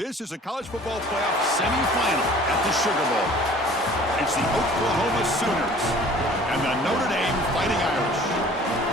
This is a college football playoff semifinal at the Sugar Bowl. It's the Oklahoma Sooners and the Notre Dame Fighting Irish.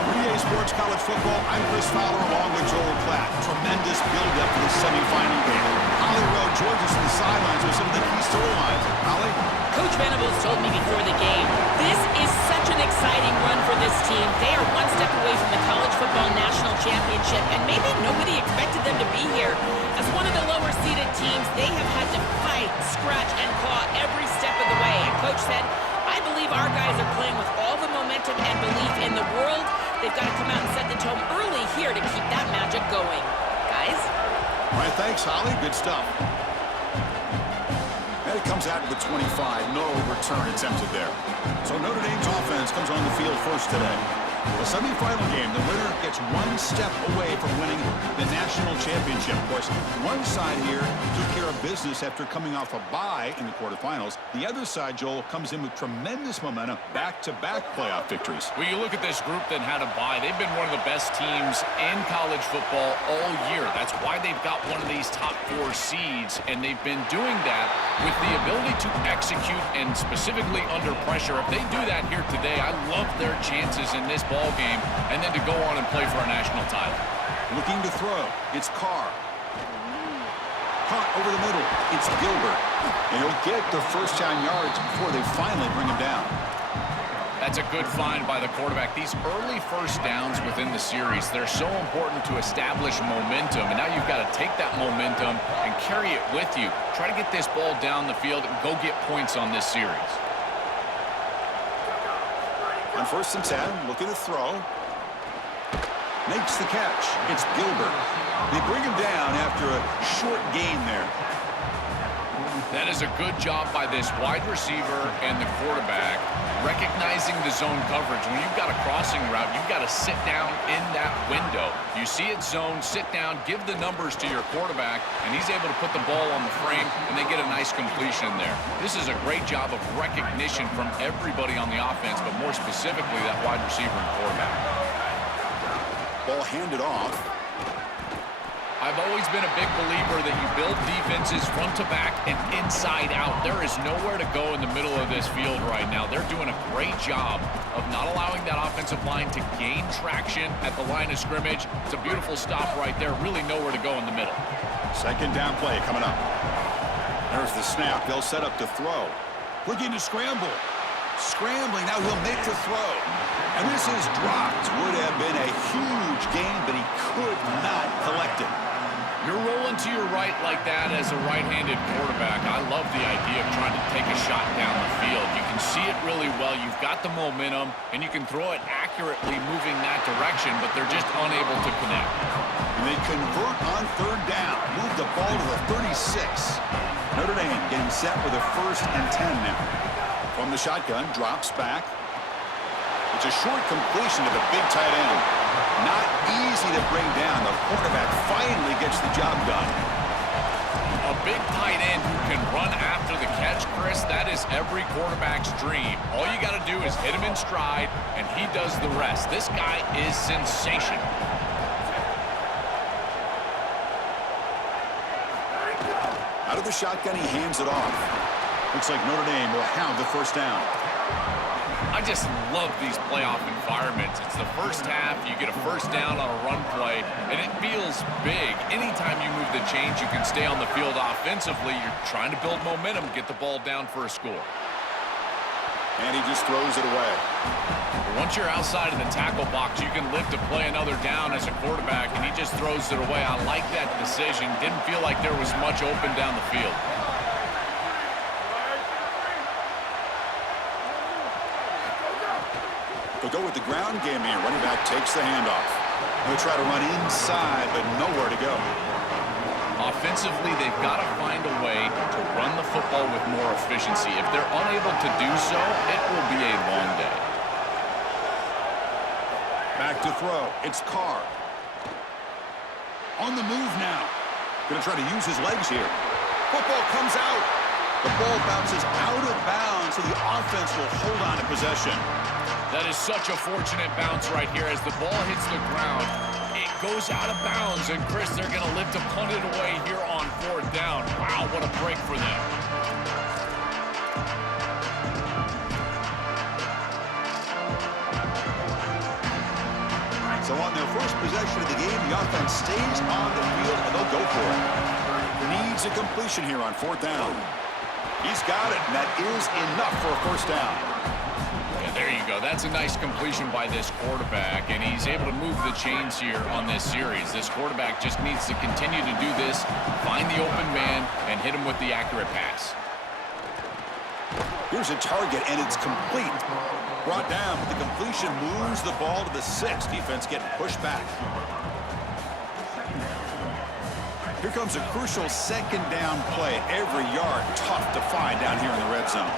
3A Sports College Football, I'm Chris Fowler along with Joel Klatt. Tremendous build-up for the semifinal game. Holly Rowe joins us on the sidelines with some of the key storylines. Holly? Coach Venables told me before the game, this is such an exciting run for this team. They are one step away from the College Football National Championship, and maybe nobody expected them to be here. As one of the lower-seeded teams, they have had to fight, scratch, and claw every step of the way. And Coach said, I believe our guys are playing with all the momentum and belief in the world. They've got to come out and set the tone early here to keep that magic going. Guys? All right, thanks, Holly. Good stuff. And it comes out to the 25. No return attempted there. So Notre Dame's offense comes on the field first today. The semifinal game, the winner gets one step away from winning the national championship. Of course, one side here took care of business after coming off a bye in the quarterfinals. The other side, Joel, comes in with tremendous momentum, back-to-back playoff victories. Well, you look at this group that had a bye. They've been one of the best teams in college football all year. That's why they've got one of these top 4 seeds, and they've been doing that with the ability to execute and specifically under pressure. If they do that here today, I love their chances in this ball game and then to go on and play for a national title. Looking to throw. It's Carr. Caught over the middle. It's Gilbert. And he'll get the first down yards before they finally bring him down. That's a good find by the quarterback. These early first downs within the series, they're so important to establish momentum. And now you've got to take that momentum and carry it with you. Try to get this ball down the field and go get points on this series. On 1st and 10, looking to throw. Makes the catch. It's Gilbert. They bring him down after a short gain there. That is a good job by this wide receiver and the quarterback recognizing the zone coverage. When you've got a crossing route, you've got to sit down in that window. You see it zone, sit down, give the numbers to your quarterback, and he's able to put the ball on the frame, and they get a nice completion there. This is a great job of recognition from everybody on the offense, but more specifically that wide receiver and quarterback. Ball handed off. I've always been a big believer that you build defenses front to back and inside out. There is nowhere to go in the middle of this field right now. They're doing a great job of not allowing that offensive line to gain traction at the line of scrimmage. It's a beautiful stop right there. Really nowhere to go in the middle. Second down play coming up. There's the snap. They'll set up to throw. Looking to scramble. Scrambling. Now he'll make the throw. And this is dropped. Would have been a huge gain, but he could not collect it. You're rolling to your right like that as a right-handed quarterback. I love the idea of trying to take a shot down the field. You can see it really well. You've got the momentum, and you can throw it accurately moving that direction, but they're just unable to connect. And they convert on 3rd down. Move the ball to the 36. Notre Dame getting set with a 1st and 10 now. From the shotgun, drops back. It's a short completion to the big tight end. Not easy to bring down. The quarterback finally gets the job done. A big tight end who can run after the catch, Chris, that is every quarterback's dream. All you got to do is hit him in stride, and he does the rest. This guy is sensational. Out of the shotgun, he hands it off. Looks like Notre Dame will have the first down. I just love these playoff environments. It's the first half, you get a first down on a run play, and it feels big. Anytime you move the chains, you can stay on the field offensively. You're trying to build momentum, get the ball down for a score. And he just throws it away. Once you're outside of the tackle box, you can live to play another down as a quarterback, and he just throws it away. I like that decision. Didn't feel like there was much open down the field. They'll go with the ground game here. Running back takes the handoff. They'll try to run inside, but nowhere to go. Offensively, they've got to find a way to run the football with more efficiency. If they're unable to do so, it will be a long day. Back to throw. It's Carr. On the move now. Going to try to use his legs here. Football comes out. The ball bounces out of bounds, so the offense will hold on to possession. That is such a fortunate bounce right here. As the ball hits the ground, it goes out of bounds. And, Chris, they're going to live to punt it away here on 4th down. Wow, what a break for them. So on their first possession of the game, the offense stays on the field, and they'll go for it. Needs a completion here on 4th down. He's got it, and that is enough for a first down. Yeah, there you go. That's a nice completion by this quarterback, and he's able to move the chains here on this series. This quarterback just needs to continue to do this, find the open man, and hit him with the accurate pass. Here's a target, and it's complete. Brought down, but the completion moves the ball to the 6. Defense getting pushed back. Here comes a crucial 2nd down play. Every yard tough to find down here in the red zone.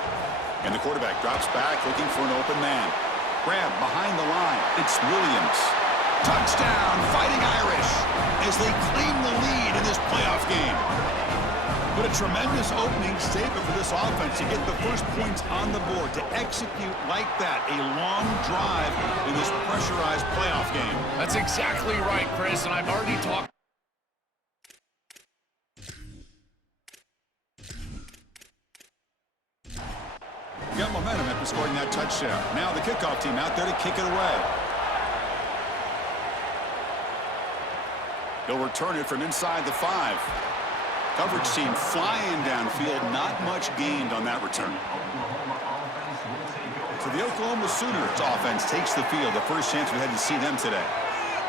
And the quarterback drops back looking for an open man. Grab behind the line. It's Williams. Touchdown, Fighting Irish, as they claim the lead in this playoff game. But a tremendous opening statement for this offense to get the first points on the board, to execute like that, a long drive in this pressurized playoff game. That's exactly right, Chris, and I've already talked. Got momentum after scoring that touchdown. Now the kickoff team out there to kick it away. They'll return it from inside the 5. Coverage team flying downfield. Not much gained on that return. So the Oklahoma Sooners offense takes the field. The first chance we had to see them today.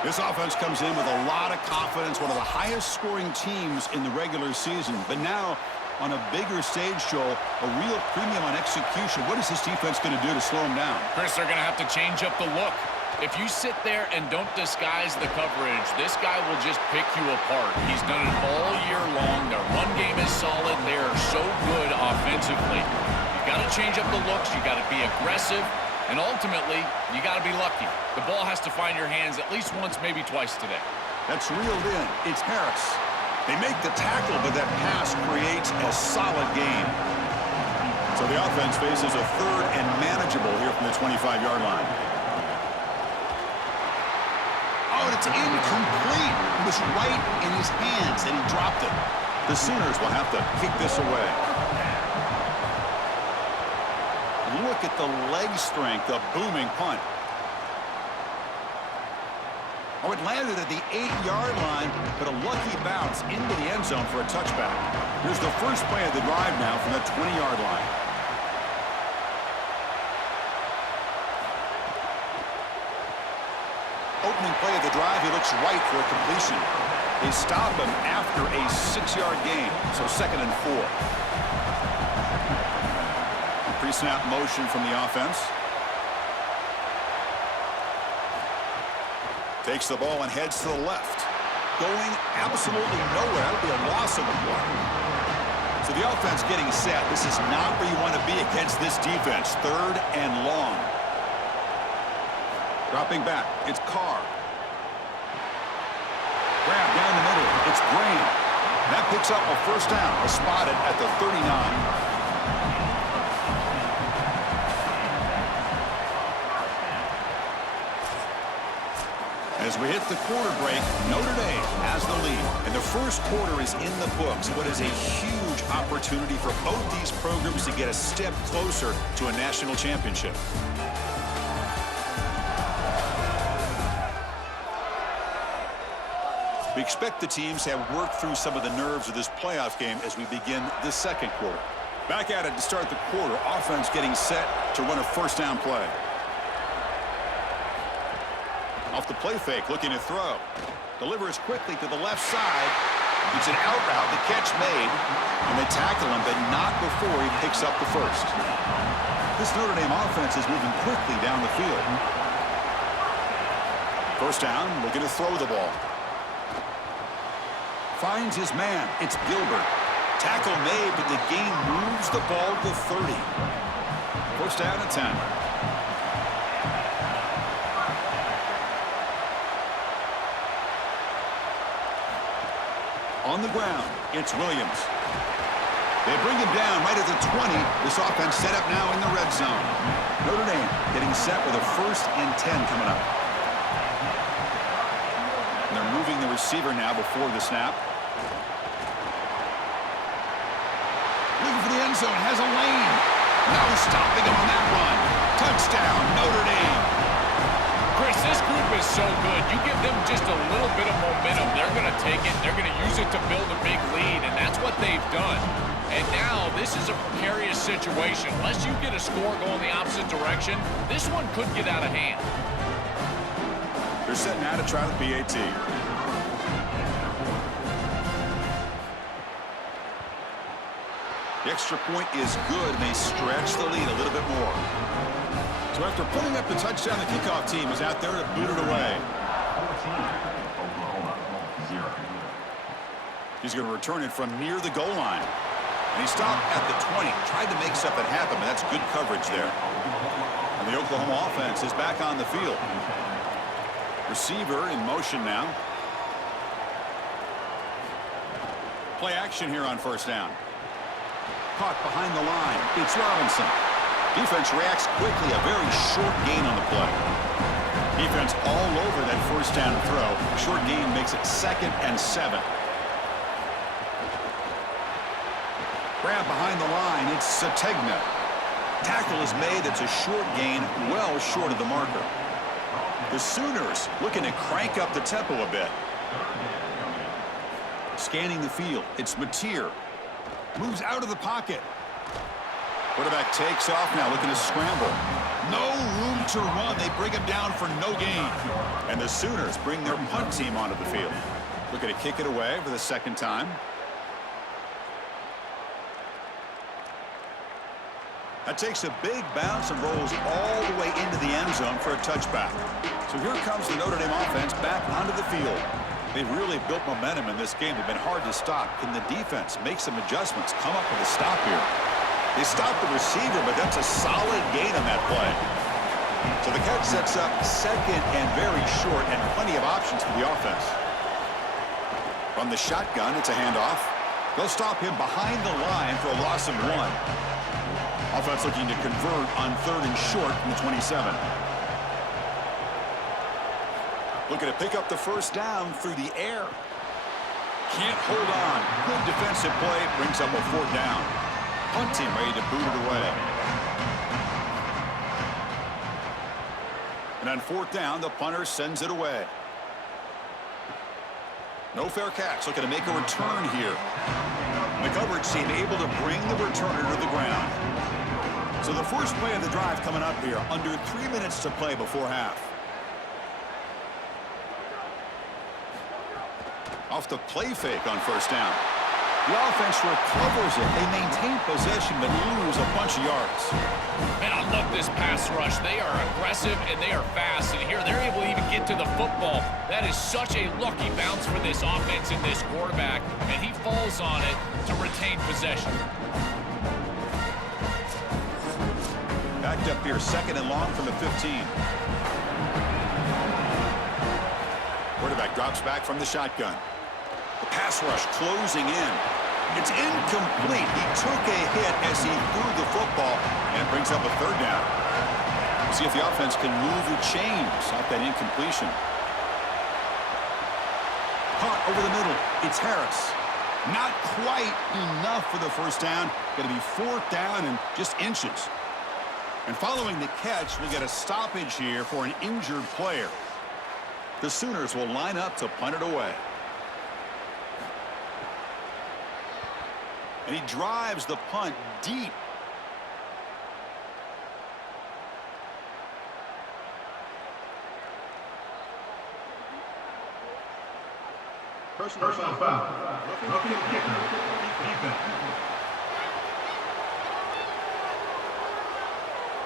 This offense comes in with a lot of confidence. One of the highest scoring teams in the regular season. But now on a bigger stage, Joel, a real premium on execution. What is this defense going to do to slow them down? Chris, they're going to have to change up the look. If you sit there and don't disguise the coverage, this guy will just pick you apart. He's done it all year long. Their run game is solid. They are so good offensively. You got to change up the looks. You got to be aggressive. And ultimately, you got to be lucky. The ball has to find your hands at least once, maybe twice today. That's reeled in. It's Harris. They make the tackle, but that pass creates a solid gain. So the offense faces a 3rd and manageable here from the 25-yard line. Oh, and it's incomplete. It was right in his hands, and he dropped it. The Sooners will have to kick this away. Look at the leg strength, a booming punt. Oh, it landed at the 8-yard line, but a lucky bounce into the end zone for a touchback. Here's the first play of the drive now from the 20-yard line. Opening play of the drive, he looks right for a completion. They stop him after a 6-yard gain, so 2nd and 4. Pre-snap motion from the offense. Takes the ball and heads to the left. Going absolutely nowhere. That would be a loss of the play. So the offense getting set. This is not where you want to be against this defense. 3rd and long. Dropping back. It's Carr. Grab down the middle. It's Graham. That picks up a first down. Spotted at the 39. As we hit the quarter break, Notre Dame has the lead. And the first quarter is in the books. What is a huge opportunity for both these programs to get a step closer to a national championship. We expect the teams to have worked through some of the nerves of this playoff game as we begin the second quarter. Back at it to start the quarter. Offense getting set to run a first down play. Off the play fake, looking to throw. Delivers quickly to the left side. It's an out route, the catch made, and they tackle him, but not before he picks up the first. This Notre Dame offense is moving quickly down the field. First down, looking to throw the ball. Finds his man. It's Gilbert. Tackle made, but the gain moves the ball to 30. First down at 10. On the ground, it's Williams. They bring him down right at the 20. This offense set up now in the red zone. Notre Dame getting set with a 1st and 10 coming up. And they're receiver now before the snap. Looking for the end zone, has a lane. No stopping him on that run. Touchdown, Notre Dame. Chris, this group is so good. You give them just a little bit of momentum, they're going to take it, they're going to use it to build a big lead, and that's what they've done. And now this is a precarious situation. Unless you get a score going the opposite direction, this one could get out of hand. They're setting out to try the PAT. The extra point is good, and they stretch the lead a little bit more. So after putting up the touchdown, the kickoff team is out there to boot it away. He's going to return it from near the goal line. And he stopped at the 20. Tried to make something happen, but that's good coverage there. And the Oklahoma offense is back on the field. Receiver in motion now. Play action here on first down. Caught behind the line. It's Robinson. Defense reacts quickly. A very short gain on the play. Defense all over that first down throw. Short gain makes it 2nd and 7. Grab behind the line. It's Sategna. Tackle is made. It's a short gain, well short of the marker. The Sooners looking to crank up the tempo a bit. Scanning the field. It's Mateer. Moves out of the pocket. Quarterback takes off now, looking to scramble. No room to run. They bring him down for no gain. And the Sooners bring their punt team onto the field. Looking to kick it away for the second time. That takes a big bounce and rolls all the way into the end zone for a touchback. So here comes the Notre Dame offense back onto the field. They've really built momentum in this game. They've been hard to stop. Can the defense make some adjustments, come up with a stop here? They stopped the receiver, but that's a solid gain on that play. So the catch sets up 2nd and very short, and plenty of options for the offense. From the shotgun, it's a handoff. They'll stop him behind the line for a loss of 1. Offense looking to convert on 3rd and short from the 27. Looking to pick up the first down through the air. Can't hold on. Good defensive play. Brings up a 4th down. Punt team ready to boot it away. And on 4th down, the punter sends it away. No fair catch. Looking to make a return here. And the coverage team able to bring the returner to the ground. So the first play of the drive coming up here. Under 3 minutes to play before half. Off the play fake on first down. The offense recovers it. They maintain possession but lose a bunch of yards. Man, I love this pass rush. They are aggressive and they are fast. And here they're able to even get to the football. That is such a lucky bounce for this offense and this quarterback. And he falls on it to retain possession. Backed up here, 2nd and long from the 15. Quarterback drops back from the shotgun. The pass rush closing in. It's incomplete. He took a hit as he threw the football, and it brings up a 3rd down. We'll see if the offense can move the chains off that incompletion. Caught over the middle. It's Harris. Not quite enough for the first down. Going to be 4th down and just inches. And following the catch, we'll get a stoppage here for an injured player. The Sooners will line up to punt it away. And he drives the punt deep. Personal foul. Looking kicker. Defense.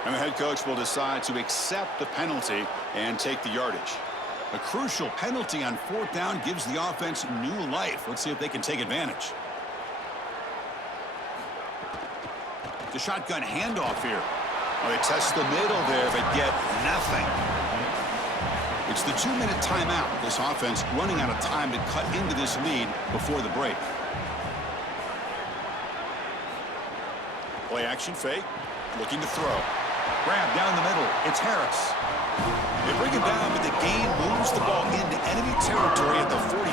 And the head coach will decide to accept the penalty and take the yardage. A crucial penalty on 4th down gives the offense new life. Let's see if they can take advantage. The shotgun handoff here. Well, they test the middle there, but get nothing. It's the 2-minute timeout. This offense running out of time to cut into this lead before the break. Play action fake. Looking to throw. Grab down the middle. It's Harris. They bring him down, but the gain moves the ball into enemy territory at the 43.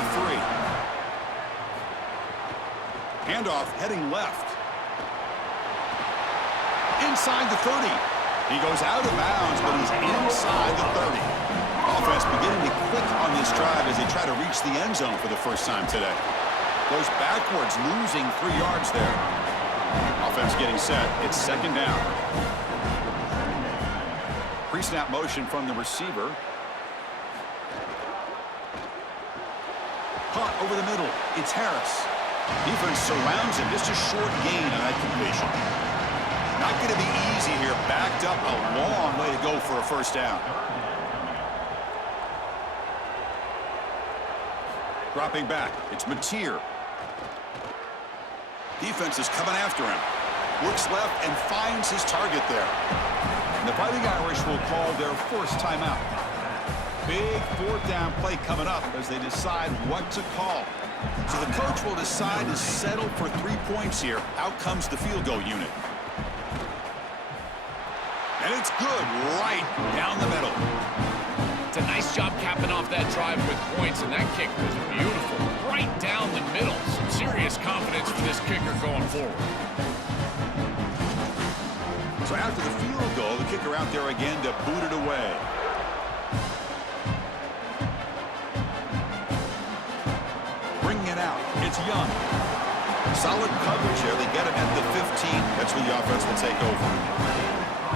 Handoff heading left. Inside the 30. He goes out of bounds, but he's inside the 30. Offense beginning to click on this drive as they try to reach the end zone for the first time today. Goes backwards, losing 3 yards there. Offense getting set. It's second down. Pre-snap motion from the receiver. Caught over the middle. It's Harris. Defense surrounds him. Just a short gain on that completion. Not going to be easy here. Backed up a long way to go for a first down. Dropping back. It's Mateer. Defense is coming after him. Looks left and finds his target there. And the Fighting Irish will call their first timeout. Big fourth down play coming up as they decide what to call. So the coach will decide to settle for 3 points here. Out comes the field goal unit. And it's good right down the middle. It's a nice job capping off that drive with points, and that kick was beautiful. Right down the middle. Some serious confidence for this kicker going forward. So after the field goal, the kicker out there again to boot it away. Bringing it out. It's Young. Solid coverage there. They get him at the 15. That's where the offense will take over.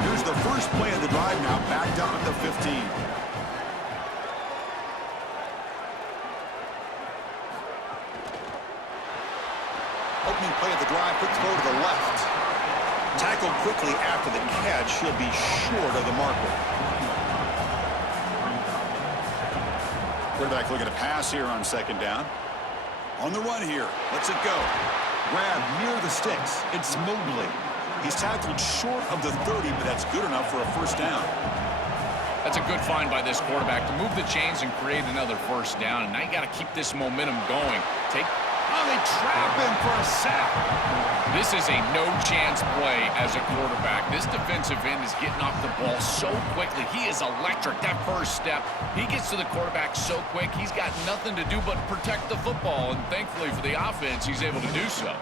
Here's the first play of the drive now, backed up at the 15. Opening play of the drive, quick throw to the left. Tackled quickly after the catch. He'll be short of the marker. Quarterback looking to pass here on second down. On the run here. Lets it go. Grab near the sticks. It's Mobley. He's tackled short of the 30, but that's good enough for a first down. That's a good find by this quarterback to move the chains and create another first down. And now you got to keep this momentum going. Oh, they trap him for a sack. This is a no-chance play as a quarterback. This defensive end is getting off the ball so quickly. He is electric. That first step, he gets to the quarterback so quick, he's got nothing to do but protect the football. And thankfully for the offense, he's able to do so.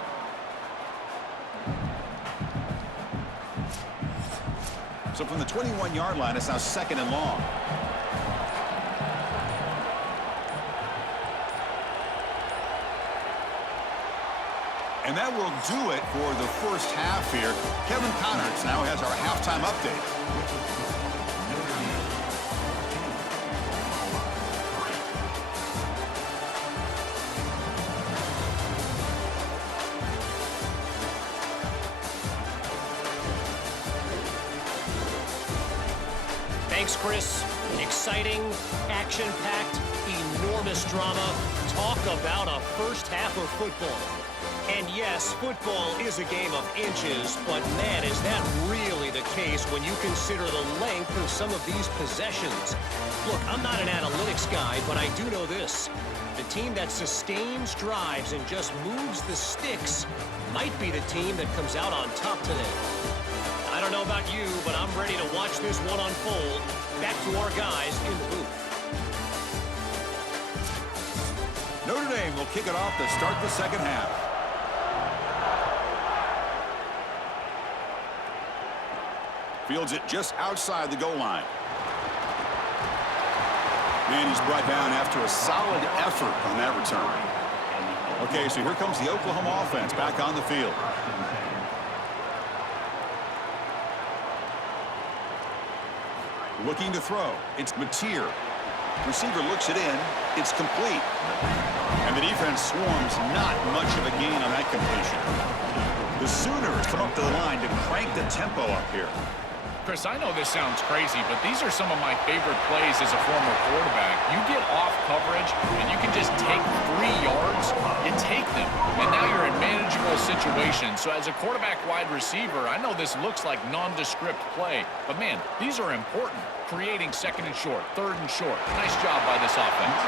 So from the 21-yard line, it's now second and long. And that will do it for the first half here. Kevin Connors now has our halftime update. Thanks, Chris. Exciting, action-packed, enormous drama. Talk about a first half of football. And yes, football is a game of inches, but man, is that really the case when you consider the length of some of these possessions. Look, I'm not an analytics guy, but I do know this. The team that sustains drives and just moves the sticks might be the team that comes out on top today. I don't know about you, but I'm ready to watch this one unfold. Back to our guys in the booth. Notre Dame will kick it off to start the second half. Fields it just outside the goal line. And he's brought down after a solid effort on that return. Okay, so here comes the Oklahoma offense back on the field. Looking to throw. It's Mateer. Receiver looks it in. It's complete. And the defense swarms. Not much of a gain on that completion. The Sooners come up to the line to crank the tempo up here. Chris, I know this sounds crazy, but these are some of my favorite plays as a former quarterback. You get off coverage, and you can just take 3 yards. You take them, and now you're in manageable situations. So as a quarterback wide receiver, I know this looks like nondescript play, but man, these are important. Creating second and short, third and short. Nice job by this offense.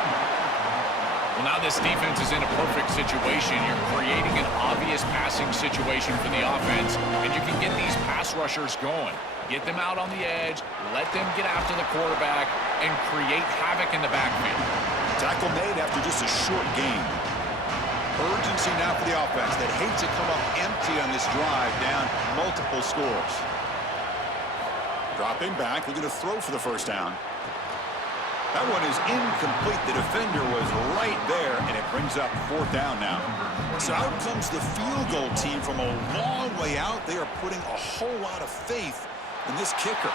Well, now this defense is in a perfect situation. You're creating an obvious passing situation for the offense, and you can get these pass rushers going. Get them out on the edge, let them get after the quarterback, and create havoc in the backfield. Tackle made after just a short gain. Urgency now for the offense that hates to come up empty on this drive, down multiple scores. Dropping back, looking to throw for the first down. That one is incomplete. The defender was right there, and it brings up fourth down now. So out comes the field goal team from a long way out. They are putting a whole lot of faith in this kicker.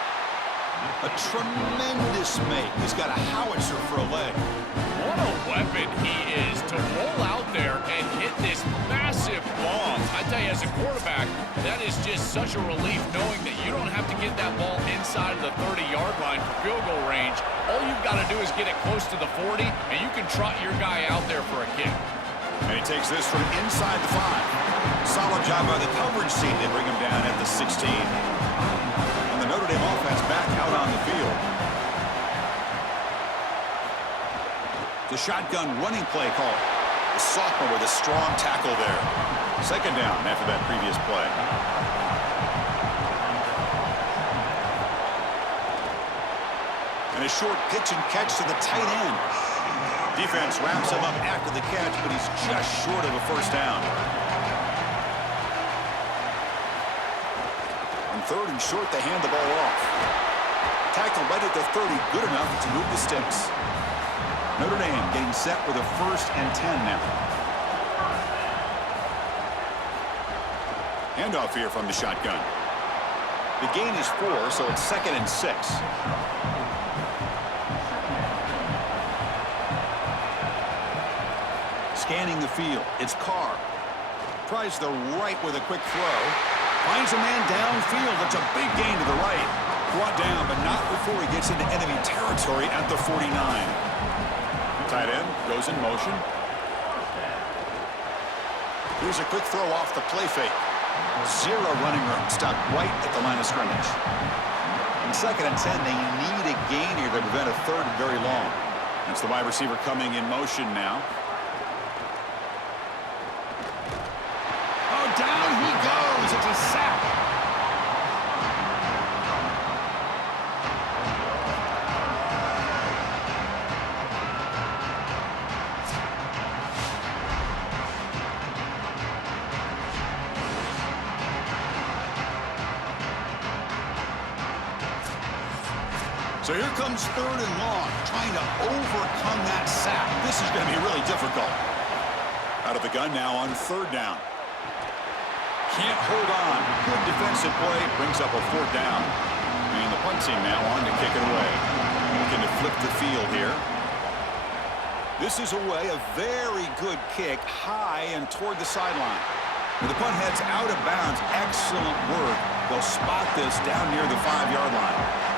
A tremendous make. He's got a howitzer for a leg. What a weapon he is to roll out there and hit this massive bomb. I tell you, as a quarterback, that is just such a relief knowing that you don't have to get that ball inside of the 30-yard line for field goal range. All you've got to do is get it close to the 40, and you can trot your guy out there for a kick. And he takes this from inside the 5. Solid job by the coverage team. They bring him down at the 16. And the Notre Dame offense back out on the field. The shotgun running play call. The sophomore with a strong tackle there. Second down after that previous play. And a short pitch and catch to the tight end. Defense wraps him up after the catch, but he's just short of a first down. On third and short, they hand the ball off. Tackle right at the 30, good enough to move the sticks. Notre Dame getting set with a 1st and 10 now. Handoff here from the shotgun. The gain is 4, so it's 2nd and 6. Scanning the field, it's Carr. Tries the right with a quick throw. Finds a man downfield. That's a big gain to the right. Brought down, but not before he gets into enemy territory at the 49. Tight end goes in motion. Here's a quick throw off the play fake. Zero running room. Stopped right at the line of scrimmage. In 2nd and 10, they need a gain here to prevent a 3rd and very long. That's the wide receiver coming in motion now. Oh, down he goes. It's a sack. So here comes 3rd and long, trying to overcome that sack. This is going to be really difficult. Out of the gun now on 3rd down. Can't hold on. Good defensive play. Brings up a 4th down. And the punt team now on to kick it away. Looking to flip the field here. This is away, a very good kick, high and toward the sideline. When the punt heads out of bounds, excellent work. They'll spot this down near the 5-yard line.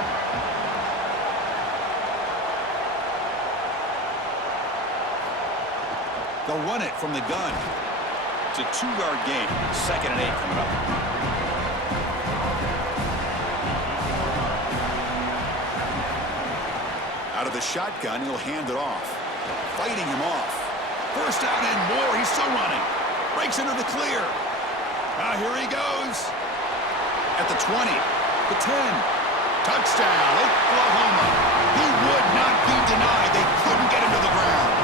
They'll run it from the gun. It's a 2-yard gain. 2nd and 8 coming up. Out of the shotgun, he'll hand it off. Fighting him off. First down and more. He's still running. Breaks into the clear. Now here he goes. At the 20. The 10. Touchdown, Oklahoma. He would not be denied. They couldn't get him to the ground.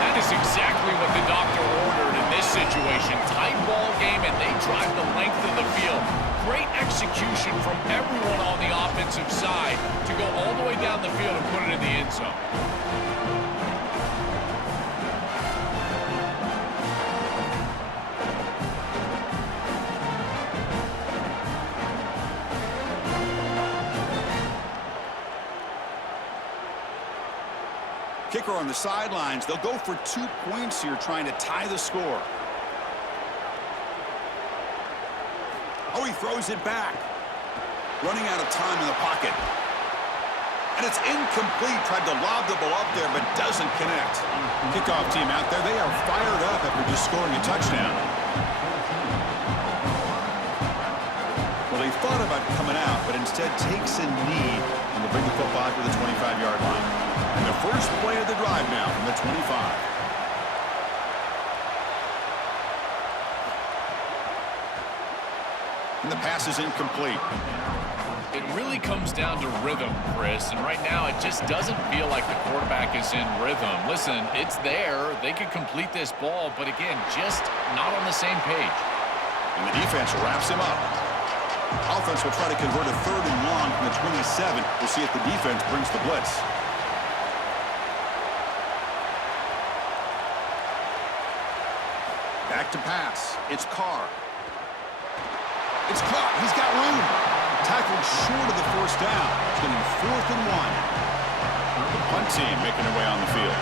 That is exactly what the doctor ordered in this situation. Tight ball game, and they drive the length of the field. Great execution from everyone on the offensive side to go all the way down the field and put it in the end zone. Kicker on the sidelines. They'll go for 2 points here, trying to tie the score. Oh, he throws it back. Running out of time in the pocket. And it's incomplete. Tried to lob the ball up there, but doesn't connect. Kickoff team out there. They are fired up after just scoring a touchdown. Well, they thought about coming out, but instead takes a knee and will bring the football to the 25-yard line. And the first play of the drive now from the 25. And the pass is incomplete. It really comes down to rhythm, Chris, and right now it just doesn't feel like the quarterback is in rhythm. Listen, it's there. They could complete this ball, but again, just not on the same page. And the defense wraps him up. Offense will try to convert a 3rd and long from the 27. We'll see if the defense brings the blitz. Back to pass. It's Carr. It's caught. He's got room. Tackled short of the first down. It's going to be 4th and 1. The punt team making their way on the field.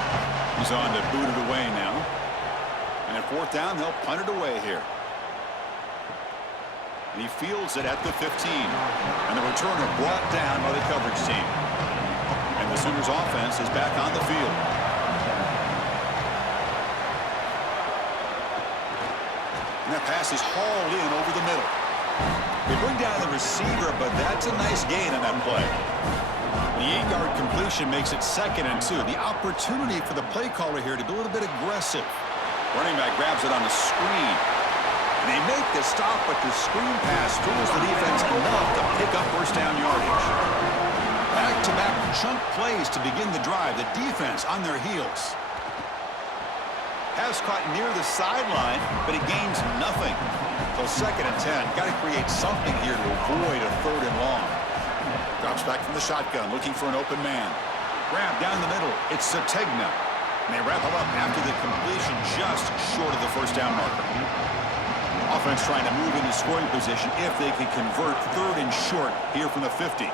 He's on to boot it away now. And at 4th down, they'll punt it away here. And he fields it at the 15. And the returner brought down by the coverage team. And the Sooners offense is back on the field. And that pass is hauled in over the middle. They bring down the receiver, but that's a nice gain on that play. The 8-yard completion makes it 2nd and 2. The opportunity for the play caller here to be a little bit aggressive. Running back grabs it on the screen. And they make the stop, but the screen pass fools the defense enough to pick up first down yardage. Back-to-back chunk plays to begin the drive. The defense on their heels. Has caught near the sideline, but it gains nothing. So 2nd and 10. Got to create something here to avoid a 3rd and long. Drops back from the shotgun, looking for an open man. Grab down the middle. It's Sategna. And they wrap him up after the completion just short of the first down marker. Offense trying to move into scoring position if they can convert 3rd and short here from the 50.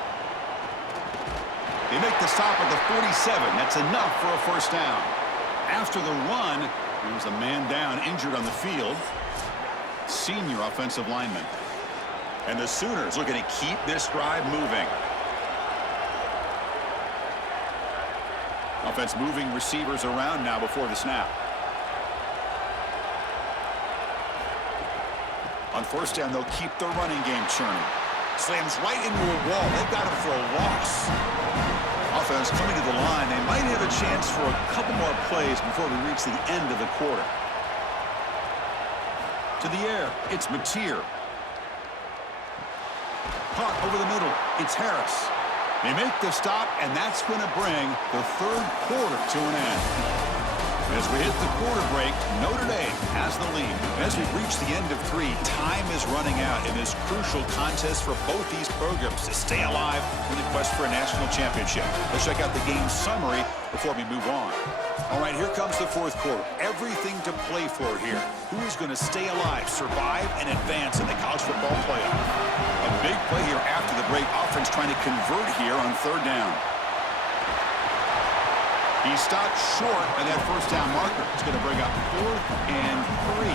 They make the stop at the 47. That's enough for a first down. After the run, there's a man down injured on the field. Senior offensive lineman. And the Sooners looking to keep this drive moving. Offense moving receivers around now before the snap. On first down, they'll keep the running game churning. Slams right into a wall. They've got him for a loss. Offense coming to the line. They might have a chance for a couple more plays before we reach the end of the quarter. To the air, it's Mateer. Caught over the middle, it's Harris. They make the stop, and that's going to bring the 3rd quarter to an end. As we hit the quarter break, Notre Dame has the lead. As we reach the end of 3, time is running out in this crucial contest for both these programs to stay alive in the quest for a national championship. Let's check out the game summary before we move on. All right, here comes the 4th quarter. Everything to play for here. Who is going to stay alive, survive, and advance in the college football playoff? A big play here after the break. Offense trying to convert here on 3rd down. He stopped short of that first down marker. It's going to bring up 4th and 3.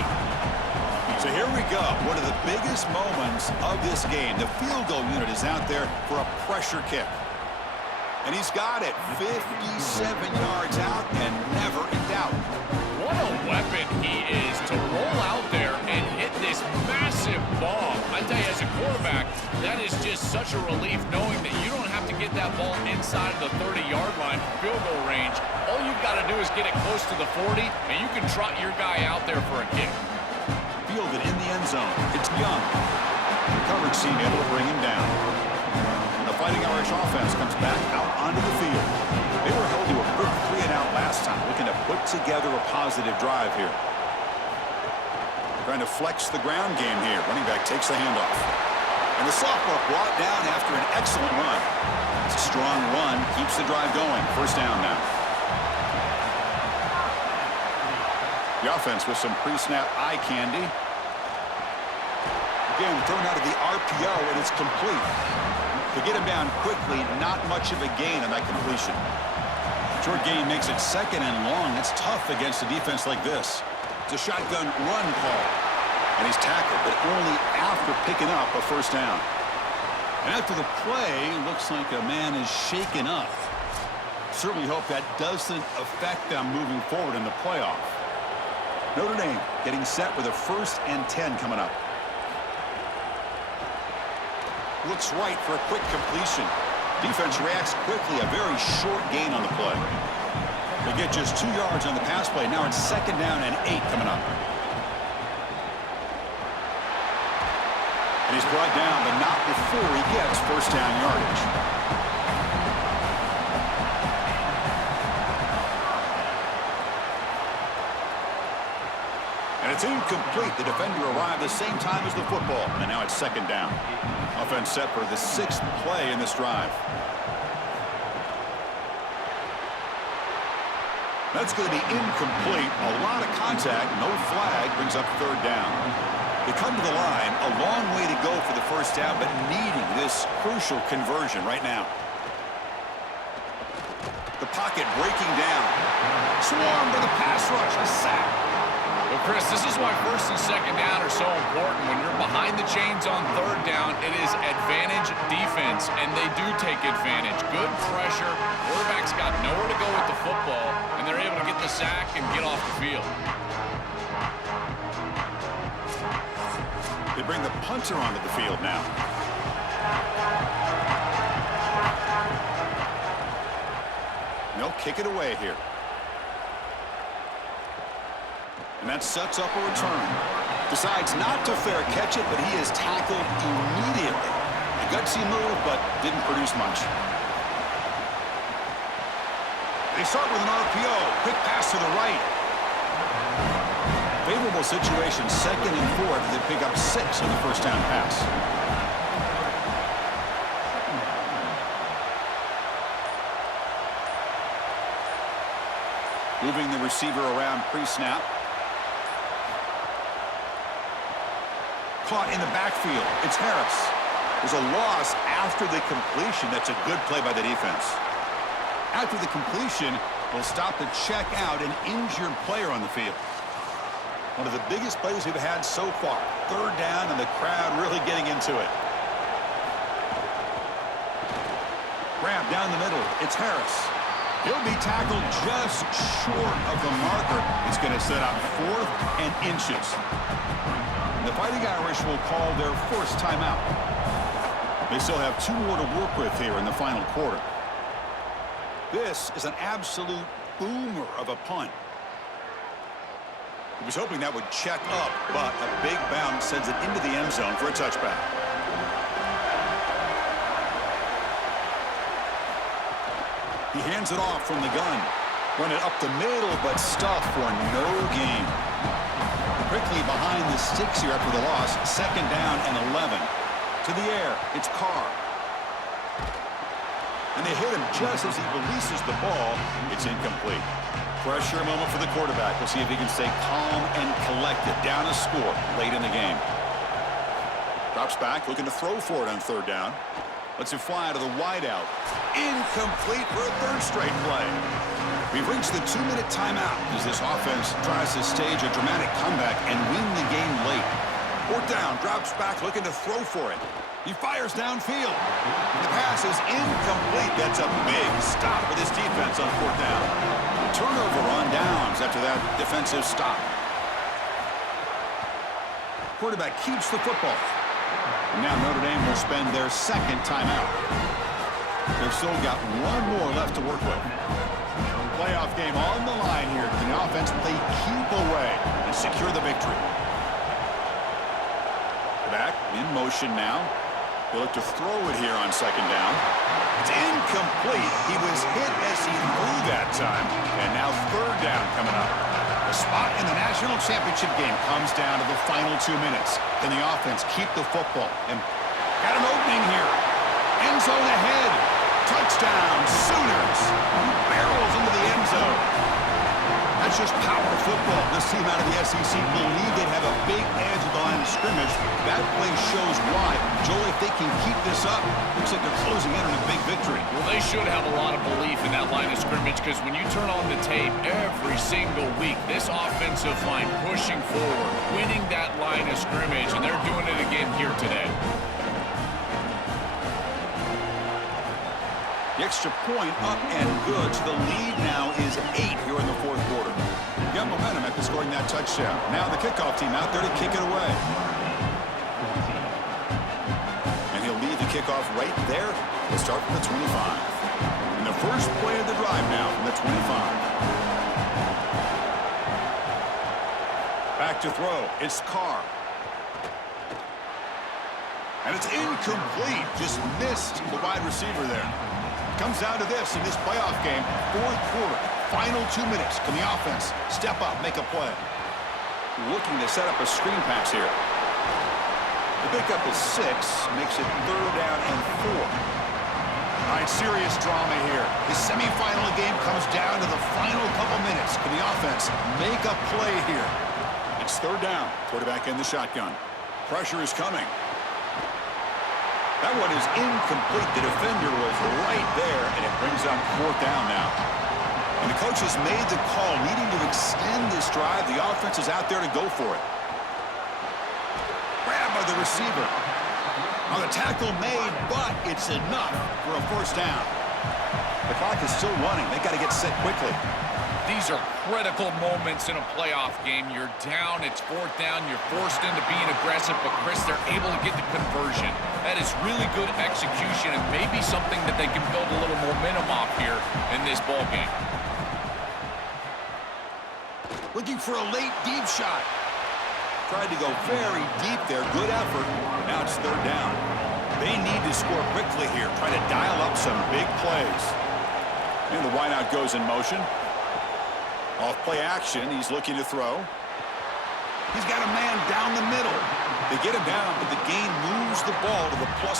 So here we go. One of the biggest moments of this game. The field goal unit is out there for a pressure kick. And he's got it 57 yards out and never in doubt. What a weapon he is to roll out there and hit this massive bomb. I tell you, as a quarterback, that is just such a relief knowing that you don't have to get that ball inside of the 30-yard line for field goal range. All you've got to do is get it close to the 40, and you can trot your guy out there for a kick. Fielded in the end zone. It's Young. The coverage team able to bring him down. The Fighting Irish offense comes back out onto the field. They were held to a quick 3-and-out last time, looking to put together a positive drive here. Trying to flex the ground game here. Running back takes the handoff. And the sophomore brought down after an excellent run. It's a strong run, keeps the drive going. First down now. The offense with some pre-snap eye candy. Again, thrown out of the RPO, and it's complete. To get him down quickly, not much of a gain on that completion. Short gain makes it 2nd and long. That's tough against a defense like this. It's a shotgun run call. And he's tackled, but only after picking up a first down. And after the play, looks like a man is shaken up. Certainly hope that doesn't affect them moving forward in the playoff. Notre Dame getting set with a 1st and 10 coming up. Looks right for a quick completion. Defense reacts quickly, a very short gain on the play. They get just 2 yards on the pass play. Now it's 2nd down and 8 coming up. And he's brought down, but not before he gets first down yardage. And it's incomplete. The defender arrived the same time as the football. And now it's 2nd down. Offense set for the 6th play in this drive. That's going to be incomplete. A lot of contact. No flag. Brings up 3rd down. They come to the line. A long way to go for the first down, but needing this crucial conversion right now. The pocket breaking down. Swarmed by the pass rush. A sack. Well, Chris, this is why 1st and 2nd down are so important. When you're behind the chains on 3rd down, it is advantage defense, and they do take advantage. Good pressure. Quarterback's got nowhere to go with the football, and they're able to get the sack and get off the field. They bring the punter onto the field now. They'll kick it away here. And that sets up a return. Decides not to fair catch it, but he is tackled immediately. A gutsy move, but didn't produce much. They start with an RPO. Quick pass to the right. Favorable situation, 2nd and 4th. They pick up 6 on the first down pass. Moving the receiver around pre-snap. Caught in the backfield. It's Harris. There's a loss after the completion. That's a good play by the defense. After the completion, they'll stop to check out an injured player on the field. One of the biggest plays we've had so far. 3rd down, and the crowd really getting into it. Grab down the middle. It's Harris. He'll be tackled just short of the marker. It's going to set up 4th and inches. The Fighting Irish will call their first timeout. They still have 2 more to work with here in the final quarter. This is an absolute boomer of a punt. He was hoping that would check up, but a big bounce sends it into the end zone for a touchback. He hands it off from the gun. Run it up the middle, but stuffed for no gain. Quickly behind the sticks here after the loss. 2nd down and 11. To the air, it's Carr. And they hit him just as he releases the ball. It's incomplete. Pressure moment for the quarterback. We'll see if he can stay calm and collected. Down a score late in the game. Drops back, looking to throw for it on 3rd down. Lets it fly to the wideout. Incomplete for a 3rd straight play. We've reached the 2-minute timeout as this offense tries to stage a dramatic comeback and win the game late. 4th down, drops back, looking to throw for it. He fires downfield. The pass is incomplete. That's a big stop for this defense on 4th down. Turnover on downs after that defensive stop. Quarterback keeps the football. And now Notre Dame will spend their 2nd timeout. They've still got 1 more left to work with. Playoff game on the line here. Can the offense play keep away and secure the victory? Back in motion now. They look to throw it here on 2nd down. It's incomplete. He was hit as he threw that time. And now 3rd down coming up. The spot in the national championship game comes down to the final 2 minutes. Can the offense keep the football? And got an opening here. End zone ahead. Touchdown, Sooners. Barrels into the end zone. That's just power football. This team out of the SEC believe they have a big edge at the line of scrimmage. That play shows why. Joel, if they can keep this up, looks like they're closing in on a big victory. Well, they should have a lot of belief in that line of scrimmage because when you turn on the tape every single week, this offensive line pushing forward, winning that line of scrimmage, and they're doing it again here today. The extra point up and good. So the lead now is 8 here in the 4th quarter. Got momentum after scoring that touchdown. Now the kickoff team out there to kick it away. And he'll leave the kickoff right there We'll start from the 25. And the first play of the drive now from the 25. Back to throw. It's Carr. And it's incomplete. Just missed the wide receiver there. Comes down to this in this playoff game. Fourth quarter. Final 2 minutes. Can the offense step up, make a play? Looking to set up a screen pass here. The pickup is 6. Makes it 3rd down and 4. All right, serious drama here. The semifinal game comes down to the final couple minutes. Can the offense make a play here? It's 3rd down. Quarterback in the shotgun. Pressure is coming. That one is incomplete. The defender was right there, and it brings up 4th down now. And the coach has made the call, needing to extend this drive. The offense is out there to go for it. Grab by the receiver. Now the tackle made, but it's enough for a 1st down. The clock is still running. They got to get set quickly. These are critical moments in a playoff game. You're down, it's 4th down, you're forced into being aggressive, but Chris, they're able to get the conversion. That is really good execution and maybe something that they can build a little momentum off here in this ball game. Looking for a late deep shot. Tried to go very deep there. Good effort. Now it's 3rd down. They need to score quickly here. Try to dial up some big plays. And the wideout goes in motion. Off play action. He's looking to throw. He's got a man down the middle. They get him down, but the gain moves the ball to the +40.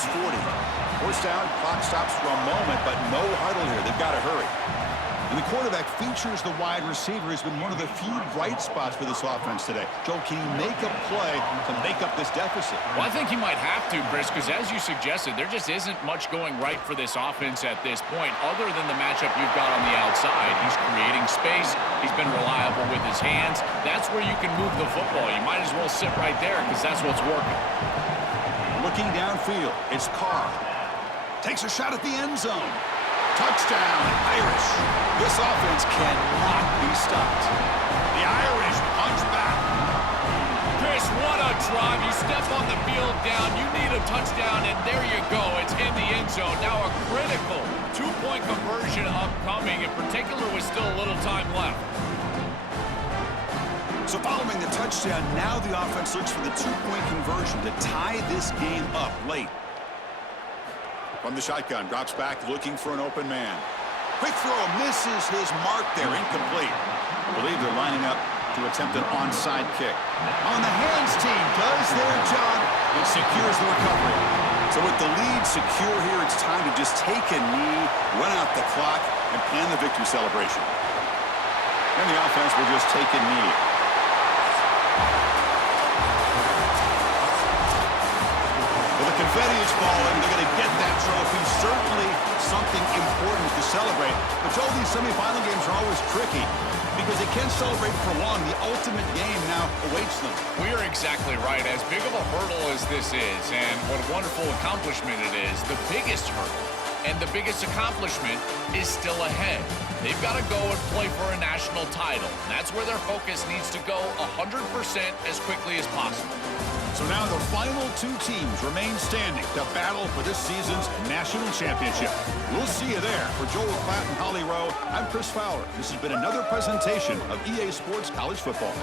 1st down, clock stops for a moment, but no huddle here. They've got to hurry. And the quarterback features the wide receiver. Has been one of the few bright spots for this offense today. Joe, can he make a play to make up this deficit? Well, I think he might have to, Chris, because as you suggested, there just isn't much going right for this offense at this point, other than the matchup you've got on the outside. He's creating space. He's been reliable with his hands. That's where you can move the football. You might as well sit right there because that's what's working. Looking downfield, it's Carr. Takes a shot at the end zone. Touchdown, Irish. This offense cannot be stopped. The Irish punch back. Chris, what a drive. You step on the field down. You need a touchdown, and there you go. It's in the end zone. Now a critical 2-point conversion upcoming, in particular with still a little time left. So following the touchdown, now the offense looks for the 2-point conversion to tie this game up late. From the shotgun, drops back, looking for an open man. Quick throw, misses his mark there, incomplete. I believe they're lining up to attempt an onside kick. On the hands team, does their job and secures the recovery. So with the lead secure here, it's time to just take a knee, run out the clock, and plan the victory celebration. And the offense will just take a knee. Confetti is falling. They're going to get that trophy. Certainly something important to celebrate. But Joe, these semifinal games are always tricky because they can't celebrate for long. The ultimate game now awaits them. We are exactly right. As big of a hurdle as this is, and what a wonderful accomplishment it is, the biggest hurdle and the biggest accomplishment is still ahead. They've got to go and play for a national title. That's where their focus needs to go 100% as quickly as possible. So now the final 2 teams remain standing to battle for this season's national championship. We'll see you there. For Joel Klatt and Holly Rowe, I'm Chris Fowler. This has been another presentation of EA Sports College Football.